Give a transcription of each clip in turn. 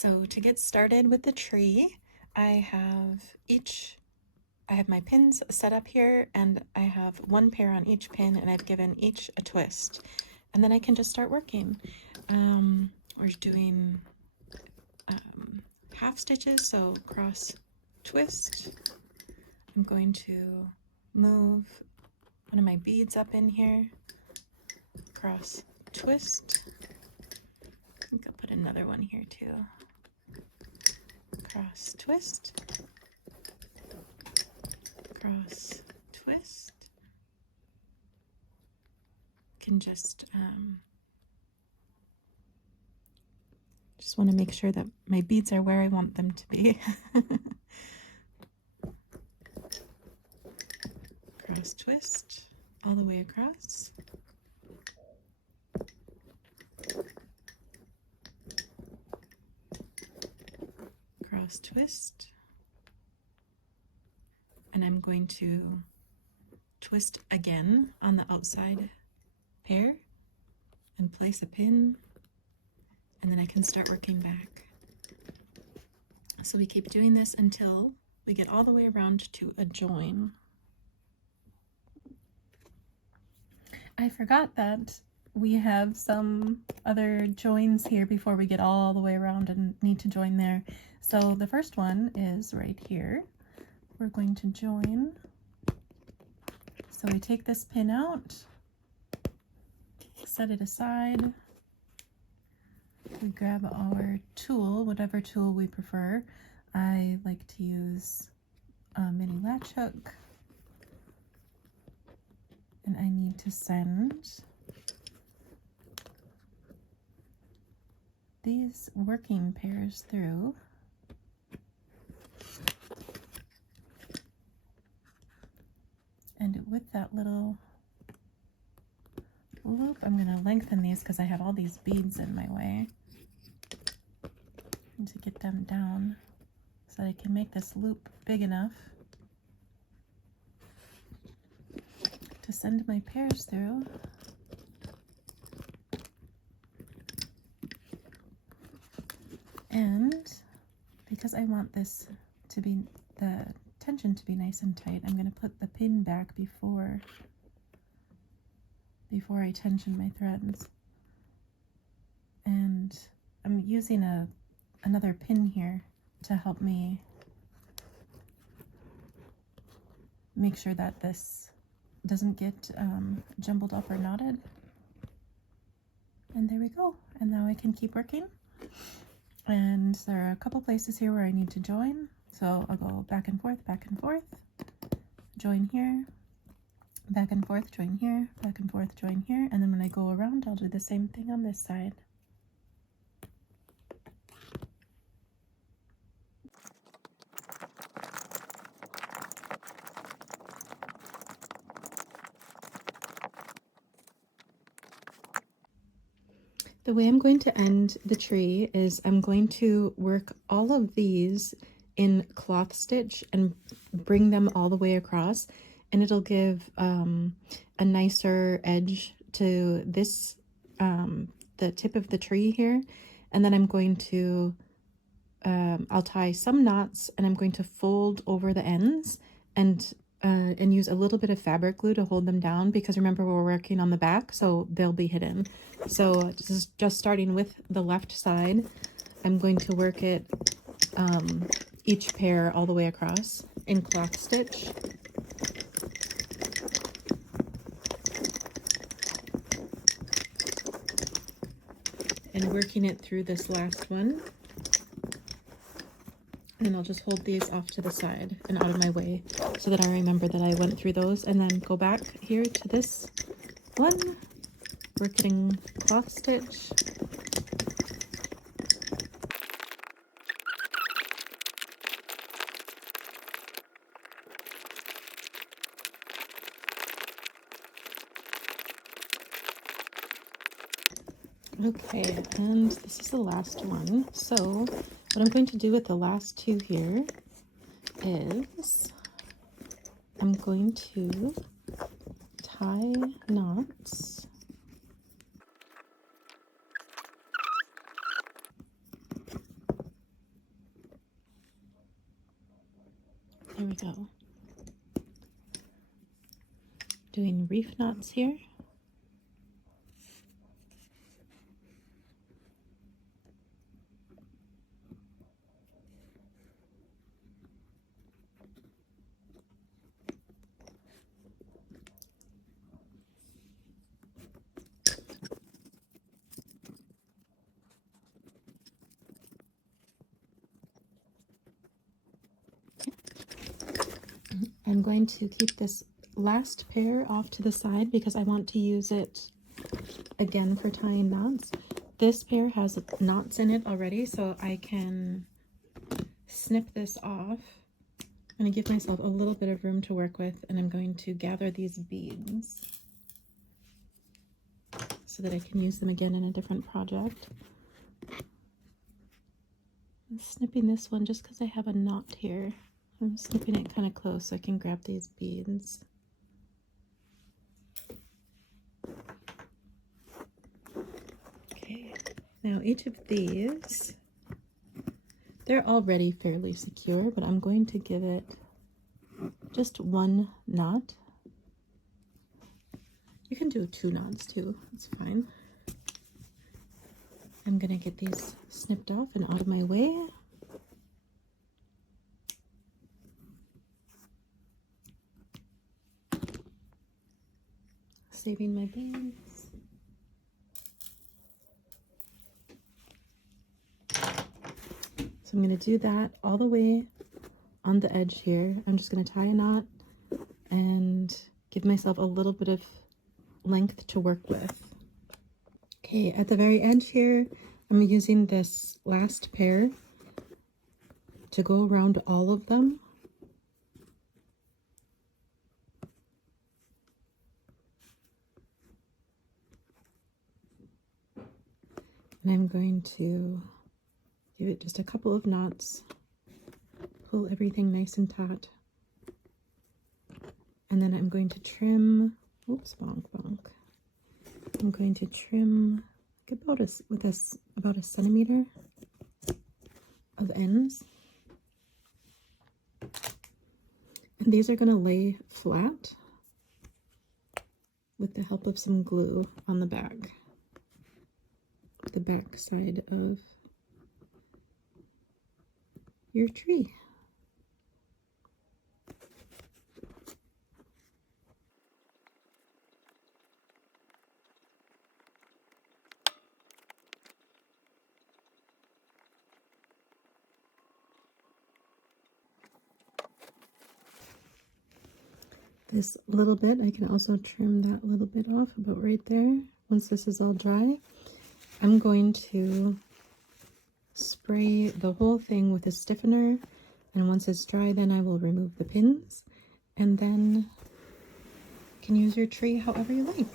So to get started with the tree, I have my pins set up here, and I have one pair on each pin, and I've given each a twist. And then I can just start working. We're doing half stitches, so cross twist. I'm going to move one of my beads up in here, cross twist. I think I'll put another one here too. Cross twist, cross twist. Can just want to make sure that my beads are where I want them to be. Cross twist all the way across. Cross twist. And I'm going to twist again on the outside pair and place a pin, and then I can start working back. So we keep doing this until we get all the way around to a join. I forgot that we have some other joins here before we get all the way around and need to join there. So the first one is right here. We're going to join. So we take this pin out, set it aside. We grab our tool, whatever tool we prefer. I like to use a mini latch hook. And I need to send these working pairs through. And with that little loop, I'm going to lengthen these because I have all these beads in my way. And to get them down so I can make this loop big enough to send my pairs through. And because I want this to be, the tension to be nice and tight, I'm going to put the pin back before I tension my threads. And I'm using another pin here to help me make sure that this doesn't get jumbled up or knotted. And there we go. And now I can keep working. And there are a couple places here where I need to join. So I'll go back and forth, join here, back and forth, join here, back and forth, join here. And then when I go around, I'll do the same thing on this side. The way I'm going to end the tree is I'm going to work all of these in cloth stitch and bring them all the way across, and it'll give a nicer edge to this, the tip of the tree here. And then I'm going to, I'll tie some knots, and I'm going to fold over the ends and use a little bit of fabric glue to hold them down, because remember we're working on the back, so they'll be hidden. So this is just starting with the left side. I'm going to work it each pair all the way across in cloth stitch. And working it through this last one. And I'll just hold these off to the side and out of my way so that I remember that I went through those, and then go back here to this one, working cloth stitch. Okay, and this is the last one. So what I'm going to do with the last two here is I'm going to tie knots go. Doing reef knots here. I'm going to keep this last pair off to the side because I want to use it again for tying knots. This pair has knots in it already, so I can snip this off. I'm going to give myself a little bit of room to work with, and I'm going to gather these beads so that I can use them again in a different project. I'm snipping this one just because I have a knot here. I'm snipping it kind of close so I can grab these beads. Okay, now each of these, they're already fairly secure, but I'm going to give it just one knot. You can do 2 knots too, it's fine. I'm gonna get these snipped off and out of my way. Saving my beads. So I'm going to do that all the way on the edge here. I'm just going to tie a knot and give myself a little bit of length to work with. Okay, at the very edge here, I'm using this last pair to go around all of them. And I'm going to give it just a couple of knots, pull everything nice and taut, and then I'm going to trim, oops, bonk, bonk. I'm going to trim about a centimeter of ends. And these are going to lay flat with the help of some glue on the back side of your tree. This little bit, I can also trim that little bit off about right there. Once this is all dry, I'm going to spray the whole thing with a stiffener, and once it's dry, then I will remove the pins, and then you can use your tree however you like.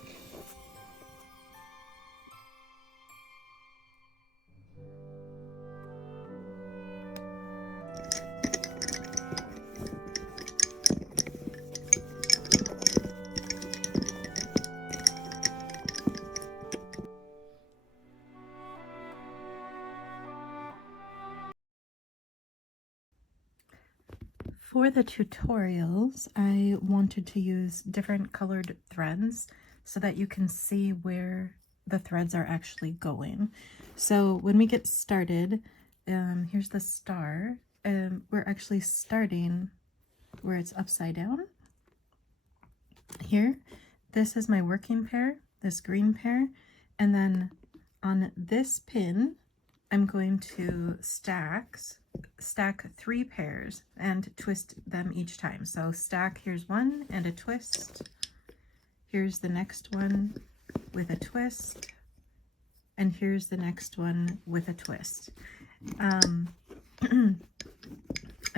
For the tutorials, I wanted to use different colored threads so that you can see where the threads are actually going. So when we get started, here's the star. We're actually starting where it's upside down. Here, this is my working pair, this green pair, and then on this pin, I'm going to stack 3 pairs and twist them each time. So stack, here's one and a twist. Here's the next one with a twist. And here's the next one with a twist. I'm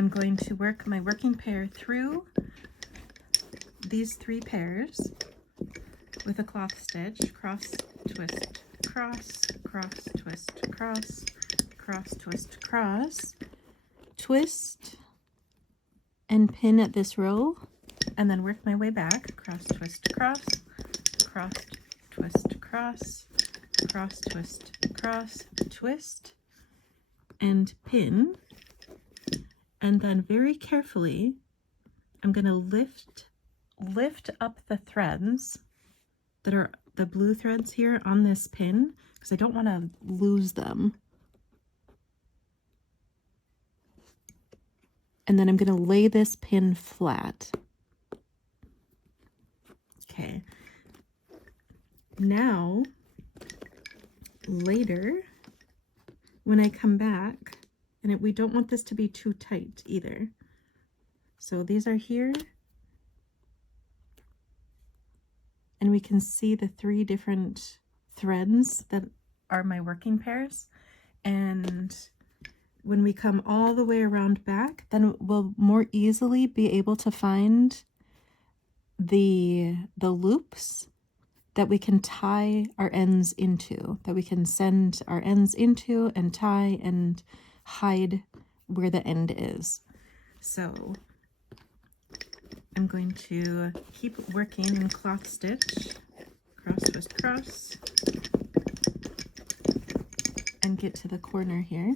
going to work my working pair through these 3 pairs with a cloth stitch, cross, twist, cross, cross, twist, cross, cross, twist, cross, twist and pin at this row, and then work my way back, cross, twist, cross, cross, twist, cross, cross, twist, cross, twist, and pin, and then very carefully I'm going to lift up the threads that are the blue threads here on this pin, because I don't want to lose them. And then I'm going to lay this pin flat. Okay. Now, later, when I come back, and we don't want this to be too tight either. So these are here. And we can see the 3 different threads that are my working pairs. And when we come all the way around back, then we'll more easily be able to find the loops that we can tie our ends into, that we can send our ends into and tie and hide where the end is. So I'm going to keep working in cloth stitch, cross, twist, cross, and get to the corner here.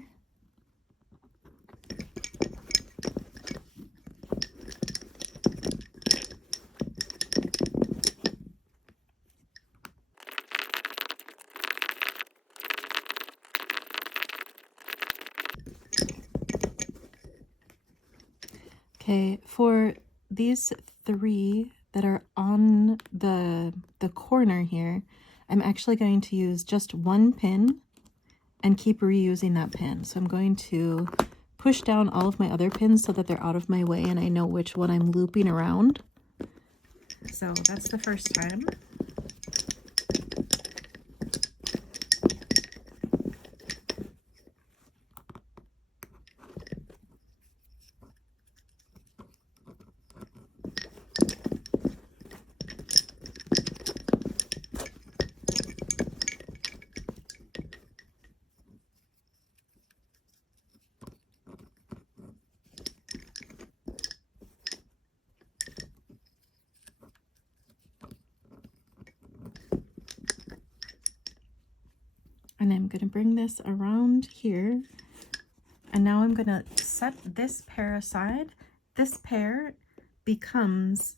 Okay, for these 3 that are on the corner here, I'm actually going to use just 1 pin and keep reusing that pin. So I'm going to push down all of my other pins so that they're out of my way and I know which one I'm looping around. So that's the first time. And I'm going to bring this around here. And now I'm going to set this pair aside. This pair becomes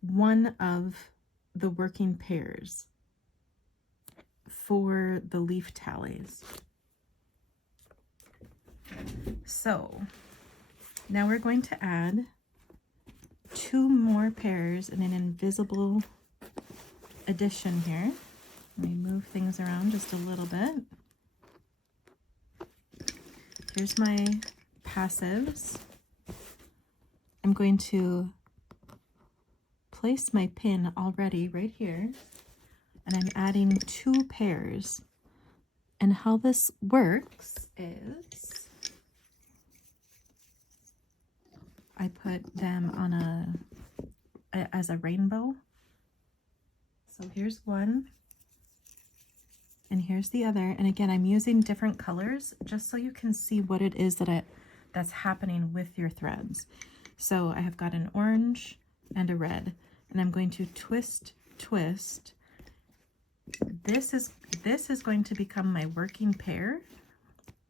one of the working pairs for the leaf tallies. So now we're going to add 2 more pairs in an invisible addition here. Let me move things around just a little bit. Here's my passives. I'm going to place my pin already right here, and I'm adding 2 pairs. And how this works is I put them on as a rainbow. So here's one. And here's the other. And again, I'm using different colors just so you can see what it is that's happening with your threads. So I have got an orange and a red, and I'm going to twist. This is going to become my working pair.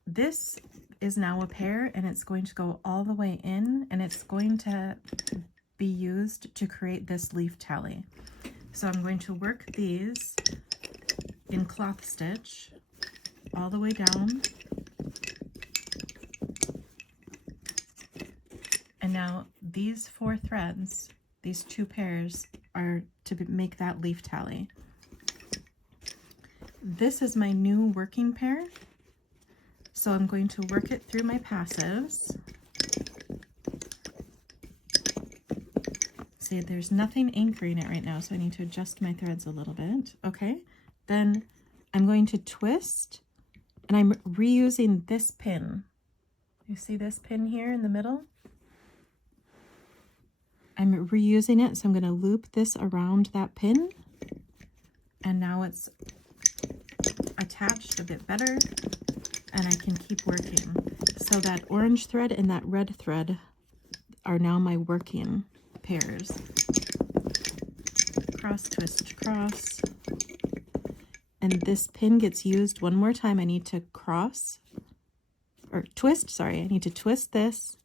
This is now a pair, and it's going to go all the way in, and it's going to be used to create this leaf tally. So I'm going to work these in cloth stitch all the way down, and now these 4 threads, these 2 pairs, are to make that leaf tally. This is my new working pair, so I'm going to work it through my passives. See, there's nothing anchoring it right now, so I need to adjust my threads a little bit. Okay, then I'm going to twist, and I'm reusing this pin. You see this pin here in the middle? I'm reusing it, so I'm going to loop this around that pin, and now it's attached a bit better, and I can keep working. So that orange thread and that red thread are now my working pairs. Cross, twist, cross. And this pin gets used one more time. I need to twist, I need to twist this,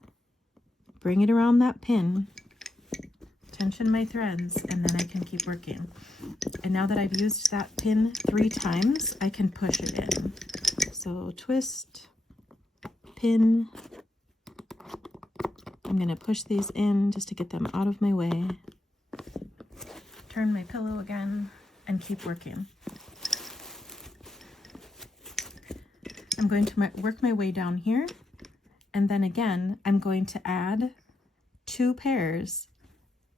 bring it around that pin, tension my threads, and then I can keep working. And now that I've used that pin 3 times, I can push it in. So twist, pin. I'm going to push these in just to get them out of my way. Turn my pillow again and keep working. I'm going to work my way down here, and then again I'm going to add 2 pairs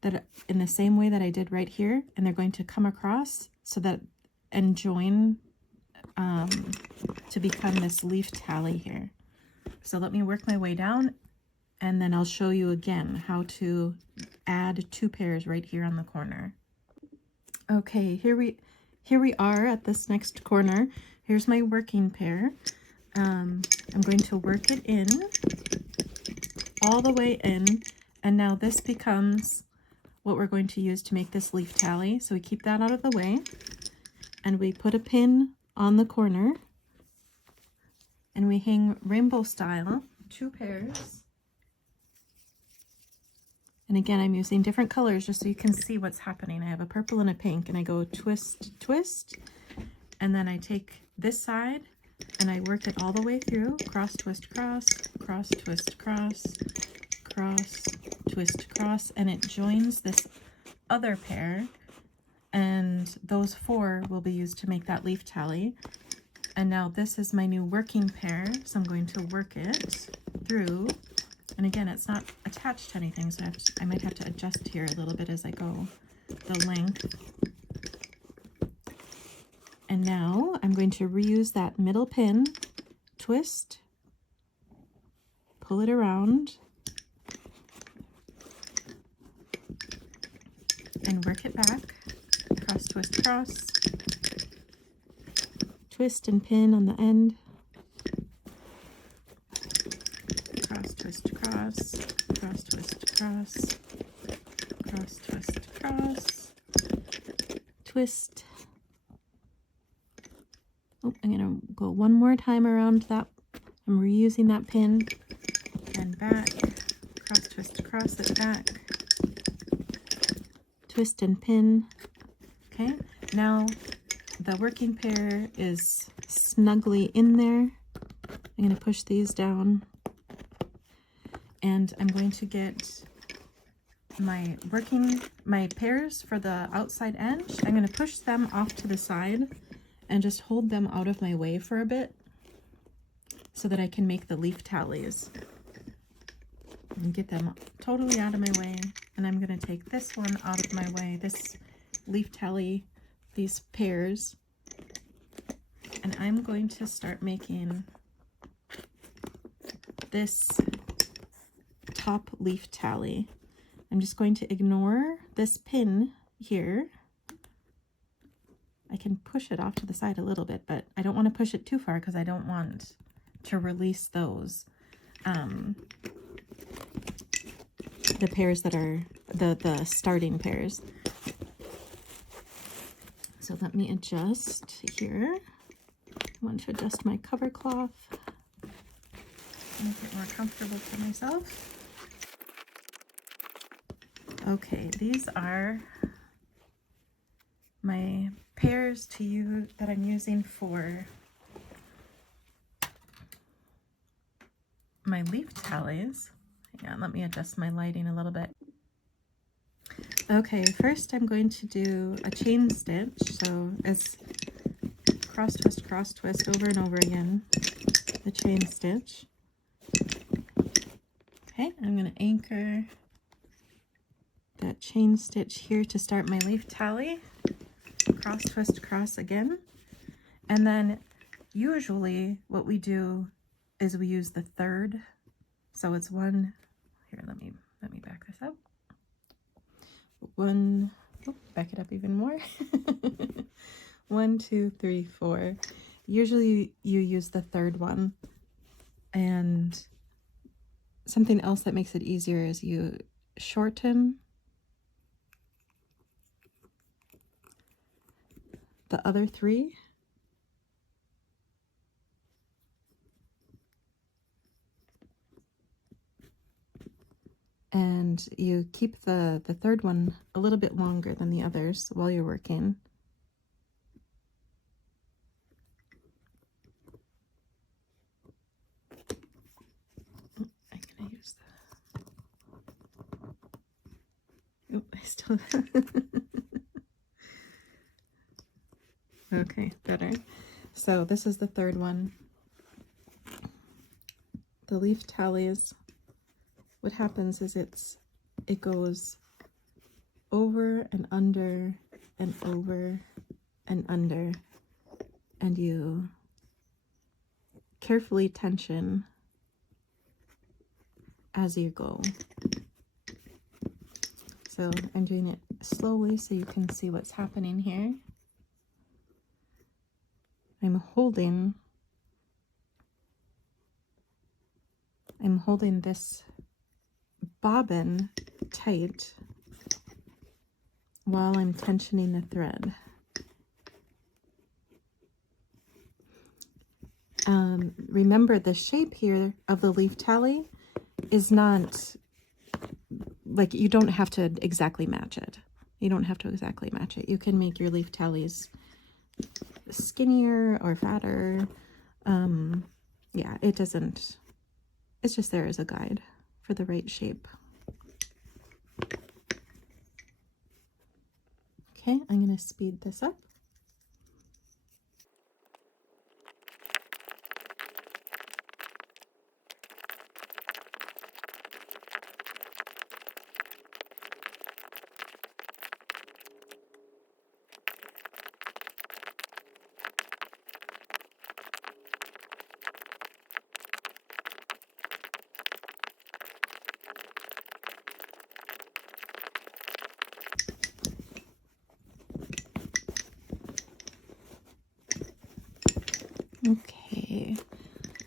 that in the same way that I did right here, and they're going to come across so that and join to become this leaf tally here. So let me work my way down, and then I'll show you again how to add 2 pairs right here on the corner. Okay, here we are at this next corner. Here's my working pair. I'm going to work it in all the way in, and now this becomes what we're going to use to make this leaf tally. So we keep that out of the way, and we put a pin on the corner, and we hang rainbow style 2 pairs. And again, I'm using different colors just so you can see what's happening. I have a purple and a pink, and I go twist, twist, and then I take this side and I work it all the way through. Cross, twist, cross, cross, twist, cross, cross, twist, cross, and it joins this other pair, and those 4 will be used to make that leaf tally. And now this is my new working pair, so I'm going to work it through. And again, it's not attached to anything, so I might have to adjust here a little bit as I go, the length. And now I'm going to reuse that middle pin, twist, pull it around, and work it back. Cross, twist, cross, twist and pin on the end. Cross, twist, cross, cross, twist, cross, cross, twist, cross, twist. Oh, I'm gonna go one more time around that. I'm reusing that pin, and back, cross, twist, cross it back, twist and pin. Okay, now the working pair is snugly in there. I'm gonna push these down, and I'm going to get my pairs for the outside edge. I'm going to push them off to the side and just hold them out of my way for a bit so that I can make the leaf tallies and get them totally out of my way. And I'm going to take this one out of my way, this leaf tally, these pairs, and I'm going to start making this top leaf tally. I'm just going to ignore this pin here. I can push it off to the side a little bit, but I don't want to push it too far because I don't want to release those. The pairs that are the starting pairs. So let me adjust here. I want to adjust my cover cloth, make it more comfortable for myself. Okay, these are my pairs that I'm using for my leaf tallies. Hang on, let me adjust my lighting a little bit. Okay, first I'm going to do a chain stitch. So it's cross twist over and over again, the chain stitch. Okay, I'm going to anchor that chain stitch here to start my leaf tally. Cross twist cross again, and then usually what we do is we use the third. So it's one here. Let me back this up. One, back it up even more. 1, 2, 3, 4. Usually you use the third one, and something else that makes it easier is you shorten the other 3. And and you keep the third one a little bit longer than the others while you're working. Oh, I'm gonna use that. Oh, I still okay, better. So this is the third one. The leaf tallies. What happens is it goes over and under and over and under, and you carefully tension as you go. So I'm doing it slowly so you can see what's happening here. I'm holding this bobbin tight while I'm tensioning the thread. Remember, the shape here of the leaf tally is not like, you don't have to exactly match it. You don't have to exactly match it. You can make your leaf tallies skinnier or fatter. Yeah, it doesn't, it's just there as a guide for the right shape. Okay, I'm going to speed this up. Okay,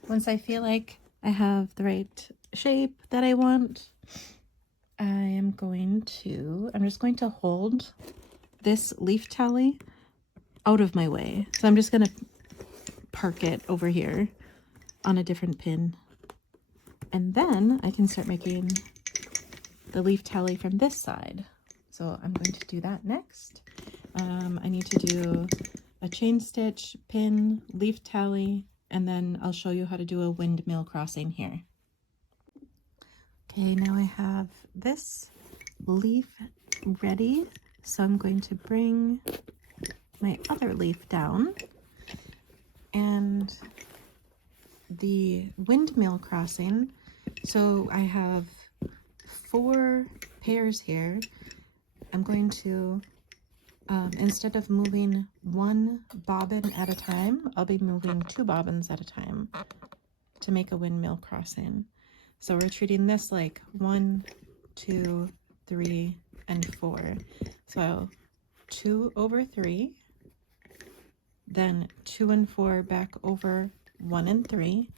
once I feel like I have the right shape that I want, I'm just going to hold this leaf tally out of my way. So I'm just going to park it over here on a different pin. And then I can start making the leaf tally from this side. So I'm going to do that next. I need to do a chain stitch, pin, leaf tally, and then I'll show you how to do a windmill crossing here. Okay, now I have this leaf ready, so I'm going to bring my other leaf down, and the windmill crossing, so I have 4 pairs here. I'm going to instead of moving 1 bobbin at a time, I'll be moving 2 bobbins at a time to make a windmill crossing. So we're treating this like 1, 2, 3, and 4. So 2 over 3, then 2 and 4 back over 1 and 3,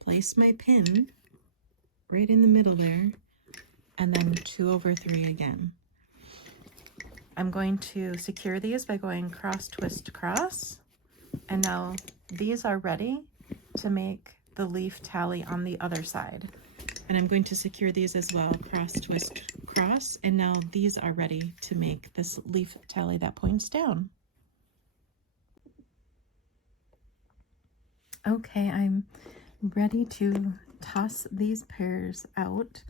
place my pin right in the middle there, and then 2 over 3 again. I'm going to secure these by going cross, twist, cross, and now these are ready to make the leaf tally on the other side. And I'm going to secure these as well, cross, twist, cross, and now these are ready to make this leaf tally that points down. Okay, I'm ready to toss these pairs out.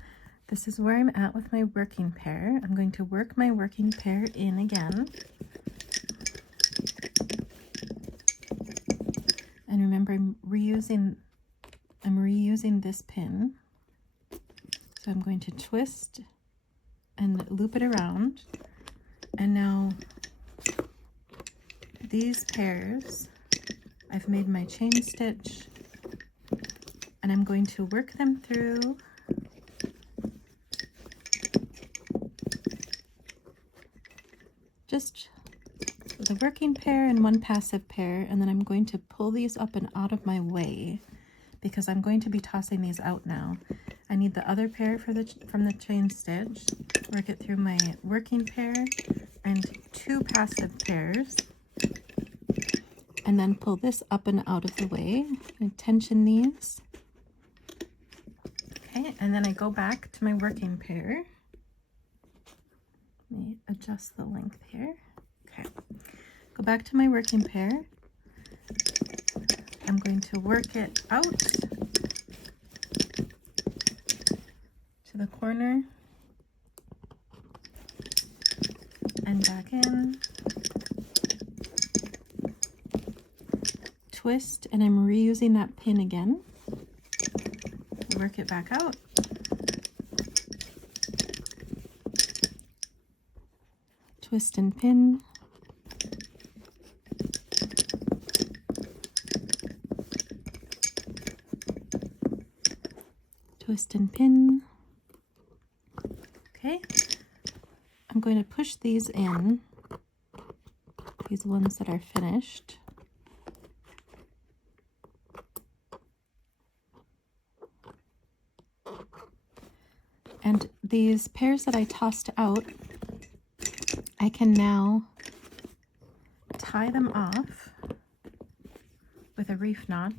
This is where I'm at with my working pair. I'm going to work my working pair in again. And remember, I'm reusing this pin. So I'm going to twist and loop it around. And now these pairs, I've made my chain stitch, and I'm going to work them through just the working pair and 1 passive pair, and then I'm going to pull these up and out of my way because I'm going to be tossing these out now. I need the other pair from the chain stitch, work it through my working pair and 2 passive pairs, and then pull this up and out of the way and tension these. Okay, Okay, and then I go back to my working pair. Let me adjust the length here. Okay, go back to my working pair. I'm going to work it out to the corner and back in. Twist, and I'm reusing that pin again. Work it back out. Twist and pin. Twist and pin. Okay. I'm going to push these in, these ones that are finished. And these pairs that I tossed out, I can now tie them off with a reef knot.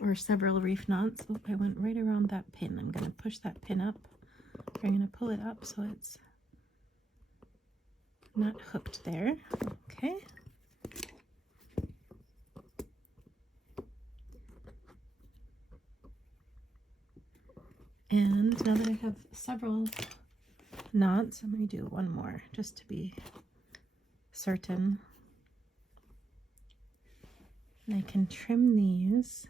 Or several reef knots. Oh, I went right around that pin. I'm going to push that pin up. I'm going to pull it up so it's not hooked there. Okay. And now that I have several knots, I'm going to do one more just to be certain. And I can trim these.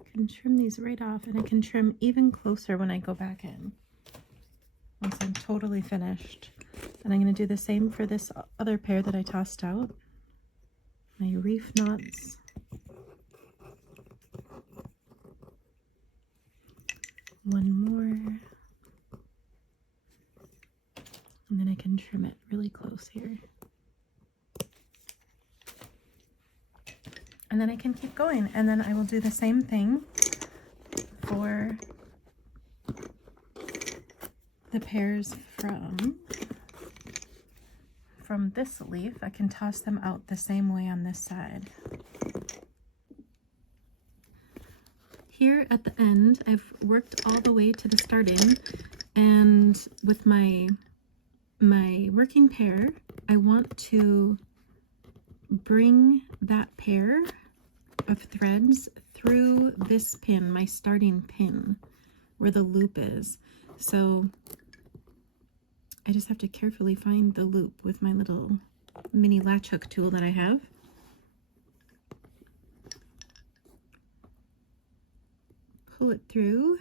I can trim these right off, and I can trim even closer when I go back in. Once I'm totally finished. And I'm going to do the same for this other pair that I tossed out. My reef knots. One more. And then I can trim it really close here. And then I can keep going. And then I will do the same thing for the pairs from this leaf. I can toss them out the same way on this side. Here at the end, I've worked all the way to the starting, and with my working pair, I want to bring that pair of threads through this pin, my starting pin, where the loop is. So I just have to carefully find the loop with my little mini latch hook tool that I have. Pull it through.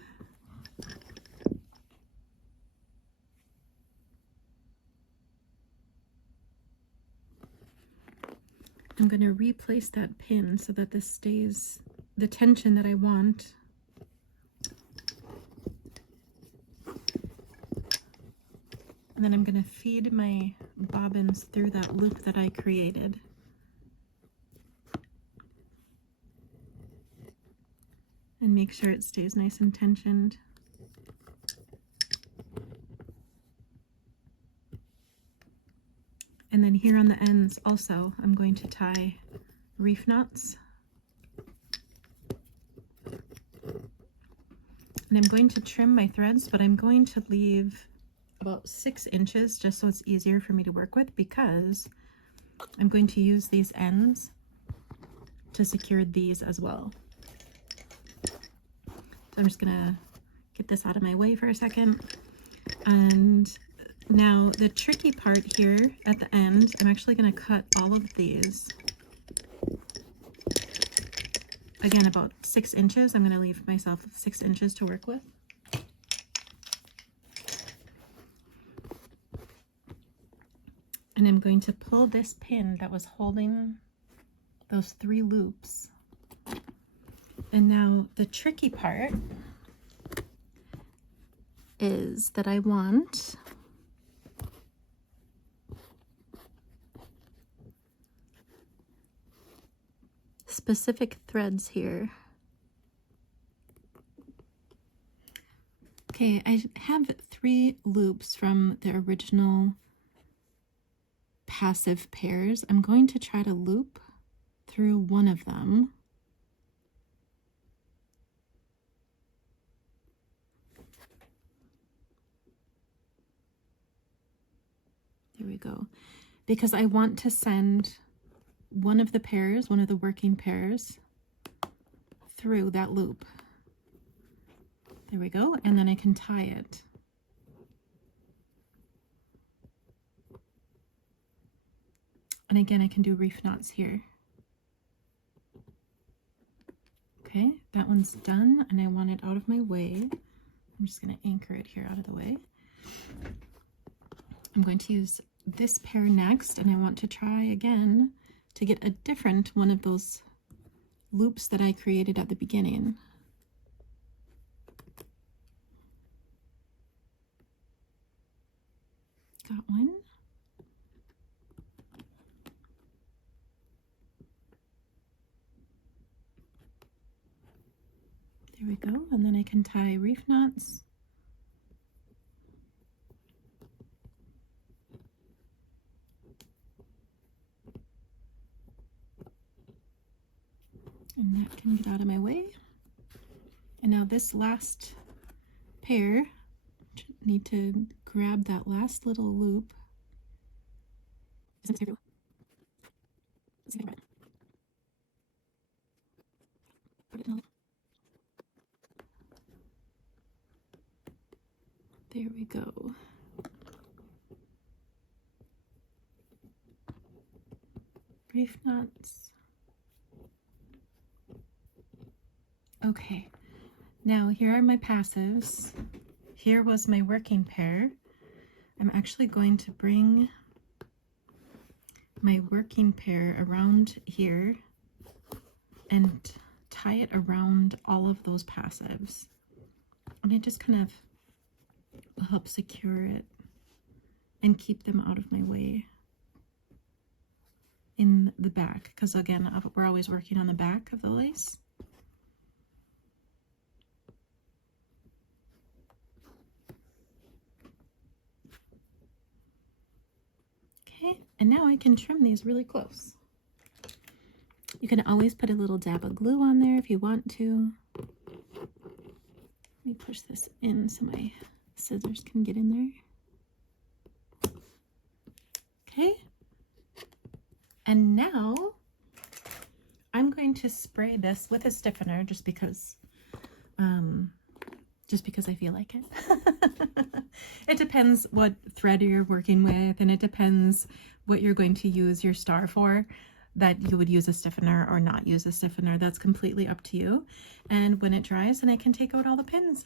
I'm going to replace that pin so that this stays the tension that I want. And then I'm going to feed my bobbins through that loop that I created. And make sure it stays nice and tensioned. And then here on the ends also, I'm going to tie reef knots. And I'm going to trim my threads, but I'm going to leave about 6 inches just so it's easier for me to work with, because I'm going to use these ends to secure these as well. So I'm just gonna get this out of my way for a second. And now the tricky part here at the end, I'm actually gonna cut all of these. Again, about 6 inches. I'm gonna leave myself 6 inches to work with. And I'm going to pull this pin that was holding those 3 loops. And now the tricky part is that I want specific threads here. Okay, I have 3 loops from the original passive pairs. I'm going to try to loop through one of them. There we go. Because I want to send one of the pairs, one of the working pairs, through that loop. There we go, and then I can tie it. And again, I can do reef knots here. Okay, that one's done, and I want it out of my way. I'm just going to anchor it here out of the way. I'm going to use this pair next, and I want to try again to get a different one of those loops that I created at the beginning. Got one. There we go, and then I can tie reef knots. And that can get out of my way. And now this last pair, need to grab that last little loop. There we go. Reef knots. Okay, now here are my passives. Here was my working pair. I'm actually going to bring my working pair around here and tie it around all of those passives. And it just kind of will help secure it and keep them out of my way in the back, because again, we're always working on the back of the lace. Okay, and now I can trim these really close. You can always put a little dab of glue on there if you want to. Let me push this in so my scissors can get in there. Okay, and now I'm going to spray this with a stiffener just because I feel like it. It depends what thread you're working with, and it depends what you're going to use your star for, that you would use a stiffener or not use a stiffener. That's completely up to you. And when it dries, then I can take out all the pins.